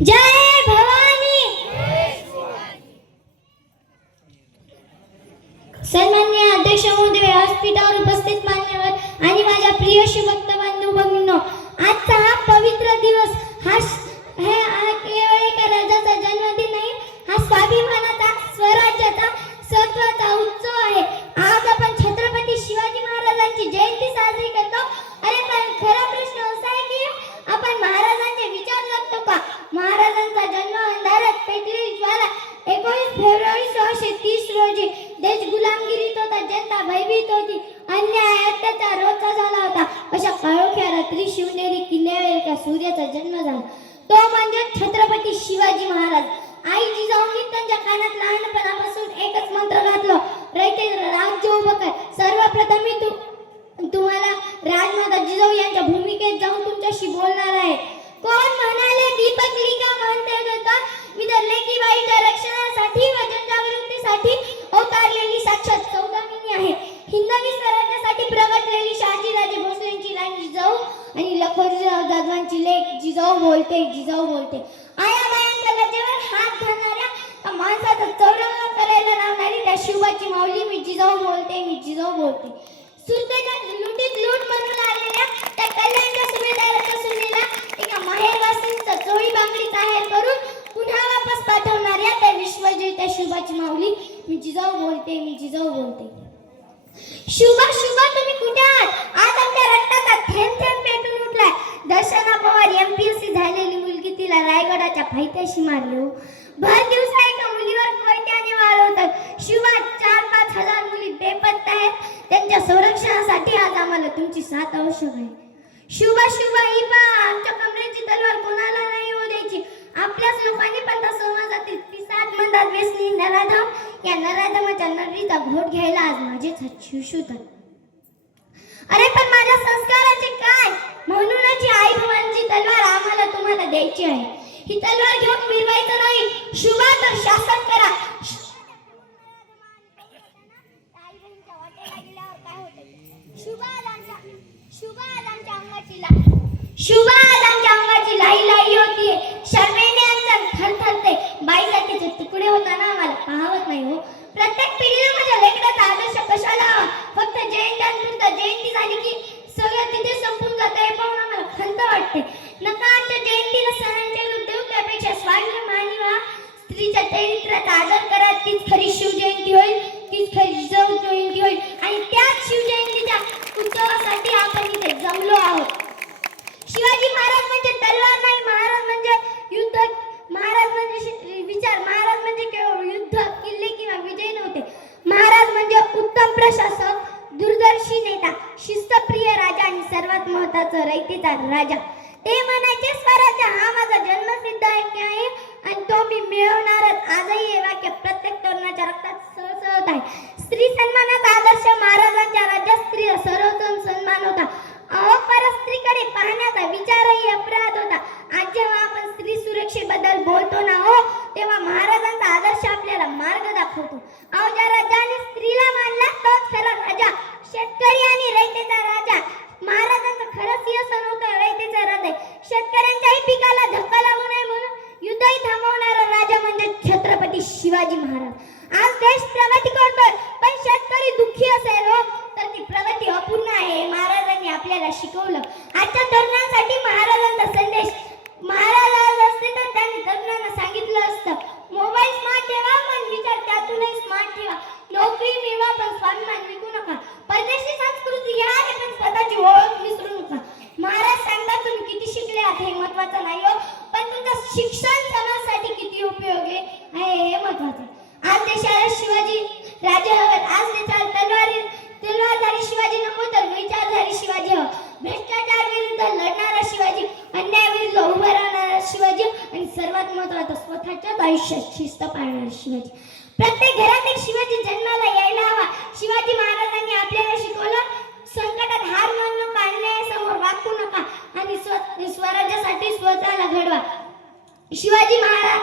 जय भवानी। सन्माननीय अध्यक्ष महोदय, व्यासपीठावर उपस्थित मान्यवर आणि माझ्या प्रिय शिवभक्त बांधव भगिनींनो, आजचा हा पवित्र दिवस हा केवळ एका राजाचा जन्मदिन नाही, हा स्वाभिमानाचा, स्वराज्याचा, सत्वाचा उत्सव आहे। आज आपण छत्रपती शिवाजी महाराजांची जयंती साजरी करतो। अरे पण खरा प्रश्न असा आहे की आपण महाराजांचे विचार जगतो का? महाराजांचा जन्म अंधारात पेटलेली ज्वाला 19 फेब्रुवारी 1630 रोजी देश गुलामगिरीत होता, जनता भयभीत होती, अन्याय अत्याचार रोजचा झाला होता। अशा काळोख्या रात्री शिवनेरी किल्ल्यावर एका सूर्याचा जन्म झाला, तो म्हणजे छत्रपती शिवाजी महाराज। आई जिजाऊंनी त्यांच्या कानात लहानपणापासून एकच मंत्र घातलं, रयते राज्य उभं कर। सर्वप्रथम मी तुम्हाला राजमाता जिजाऊ यांच्या भूमिकेत जाऊन तुमच्याशी बोलणार आहे। कोण म्हणाले दीपक लिका म्हणते होता, मी तर लेकीबाईच्या रक्षणासाठी व जनजागृतीसाठी अवतारलेली साक्षात सौदामिनी आहे। हिंदवी स्वराज्यासाठी प्रगटलेली शहाजीराजे भोसलेंची राणी जिजाऊ आणि लखोजीराव जाधवांची लेक जिजाऊ बोलते, जिजाऊ बोलते। आया बायांच्या लजेवर हात घालणाऱ्या माणसाचा चौरंग करायला लावणारी त्या शिवाची माऊली मी जिजाऊ बोलते, मी जिजाऊ बोलते। सुरतेच्या लुटीत लूट म्हणून आलेल्या त्या कल्याणच्या सुभेदाराच्या सुनेला एका माहेरवासींचा चोळी बांगडी तयार करून पुन्हा वापस पाठवणाऱ्या त्या विश्वजयत्या शुभाची माऊली मी जिजाऊ बोलते, मी जिजाऊ बोलते। शुभा शुभा तुम्ही कुठे आहात? आज आमच्या रक्ताचा थेंब थेंब पेटून उठलाय। दर्शना पवार एमपीएससी झालेली मुलगी तिला रायगडाच्या पायथ्याशी मारले हो। भर दिवसा एका मुलीवर कोयत्याने वाळवतात। शुभा 4-5 हजार मुली बेपत्ता आहेत, त्यांच्या संरक्षणासाठी आज आम्हाला तुमची साथ आवश्यक आहे। शुभा शुभा ही पहा, आमच्या कमरेची तलवार कोणाला नाही होऊ द्यायची। आपल्याच लोकांनी पण त्या समाजातील पिसाट मंदात व्यसनी नराधम, या नराधमाच्या नरडीचा घोट घ्यायला आज माझेच हात शिवशुतात। अरे पण माझ्या संस्काराचे काय? म्हणूनच ही आई भवानीची तलवार आम्हाला तुम्हाला द्यायची आहे। ही तलवार घेऊन मिरवायचं नाही, शुभा तर शासन करा। शुभा आज आमच्या अंगाची लाई लाई होतीये, शर्मेने अंतर थरथरते। बाई जातीचे तुकडे होताना आम्हाला पाहवत नाही हो। प्रत्येक पिढीला माझ्या लेकराचा आदर्श कशाला हवा? फक्त जयंत्यांपुरता जयंती झाली की सगळं तिथे संपून जातं हे पाहून आम्हाला खंत वाटते। नका आमच्या जयंतीला सणांचे रूप देऊ, त्यापेक्षा स्वाभिमानी व्हा, स्त्रीच्या चरित्राचा आदर करा। तीच खरी शिवजयंती होईल, तीच खरी जिजाऊ जयंती होईल आणि त्याच शिवजयंतीच्या उत्सवासाठी आपण इथे जमलो आहोत। शिवाजी महाराज म्हणजे तलवार नाही, महाराज म्हणजे युद्ध, महाराज म्हणजे विचार, महाराज म्हणजे केवळ युद्ध, किल्ले किंवा विजय नव्हते। महाराज म्हणजे उत्तम प्रशासक, दूरदर्शी नेता, शिस्तप्रिय राजा आणि सर्वात महत्त्वाचं रयतेचा राजा। ते म्हणायचे स्वराज्य हा माझा जन्मसिद्ध हक्क आहे आणि तो मी मिळवणारच। आजही हे वाक्य प्रत्येक तरुणाच्या रक्तात सळसळत आहे। स्त्री सन्मानाचा आदर्श महाराजांच्या राज्यात स्त्रीला सर्वोत्तम सन्मान होता। अहो परस्त्रीकडे पाहण्याचा विचारही अपराध होता। आज जेव्हा आपण स्त्री सुरक्षेबद्दल बोलतो ना हो, तेव्हा महाराजांचा आदर्श आपल्याला मार्ग दाखवतो। अहो ज्या राजाने स्त्रीला मानला तोच खरा राजा, शेतकरी आणि रयतेचा राजा। महाराजांचं खरं सिंहासन होतं रयतेचं हृदय। शेतकऱ्यांच्याही पिकाला धक्का लागू नये म्हणून युद्धही थांबवणारा राजा म्हणजे छत्रपती शिवाजी महाराज। आज देश प्रगती करतोय, पण शेतकरी दुःखी असेल हो तर ती प्रगती अपूर्ण आहे, महाराजांनी आपल्याला शिकवलं। आजच्या तरुणांसाठी महाराजांचा संदेश, महाराज आज असते तर त्यांनी तरुणांना सांगितलं असतं, मोबाईल स्मार्ट ठेवा पण विचार त्यातूनही स्मार्ट ठेवा। नोकरी मिळवा पण स्वाभिमान विकू नका। परदेशी संस्कृती घ्या पण स्वतःची ओळख विसरू नका। महाराज सांगतात तुम्ही किती शिकले आहात हे महत्त्वाचं नाही हो, पण तुमचं शिक्षण समाजासाठी किती उपयोगी आहे हे महत्त्वाचं आहे। आज देशाला शिवाजी राजे हवेत, आज देशाला तलवारधारी शिवाजी नको तर विचारधारी शिवाजी हवा। भ्रष्टाचार विरुद्ध लढणारा शिवाजी, अन्यायाविरुद्ध उभा राहणारा शिवाजी आणि सर्वात महत्त्वाचं स्वतःच्याच आयुष्यात शिस्त पाळणारा शिवाजी। प्रत्येक घरात एक शिवाजी जन्माला यायला हवा। शिवाजी महाराजांनी आपल्याला शिकवलं, संकटात हार मानू नका, अन्यायासमोर वाकू नका आणि स्वराज्यासाठी स्वतःला घडवा। शिवाजी महाराज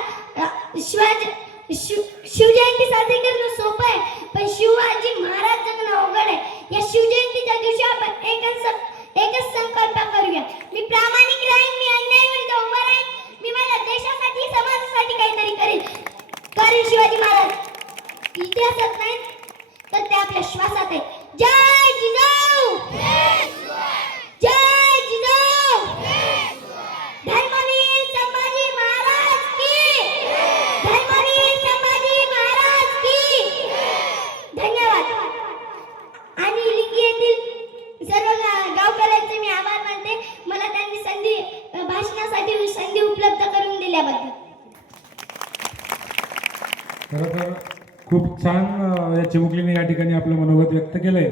शिवजयंती साजरी करणं सोपं आहे, पण शिवाजी महाराज जगणं अवघड आहे। या शिवजयंतीच्या दिवशी आपण एकच संकल्प करूया, मी प्रामाणिक राहीन, मी अन्यायाविरुद्ध उभा राहीन, मी माझ्या देशासाठी उल्हासात नाहीत तर ते आपल्या श्वासात आहे. जय जिजाऊ, जय जिजाऊ, धर्मवीर संभाजी महाराज की, धर्मवीर संभाजी महाराज की. धन्यवाद. आणि लिंगी येथील सर्व गावकऱ्यांचे मी आभार मानते, मला त्यांनी भाषणासाठी संधी उपलब्ध करून दिल्याबद्दल. खरं तर खूप छान या चिमुकलीने या ठिकाणी आपलं मनोगत व्यक्त केलंय.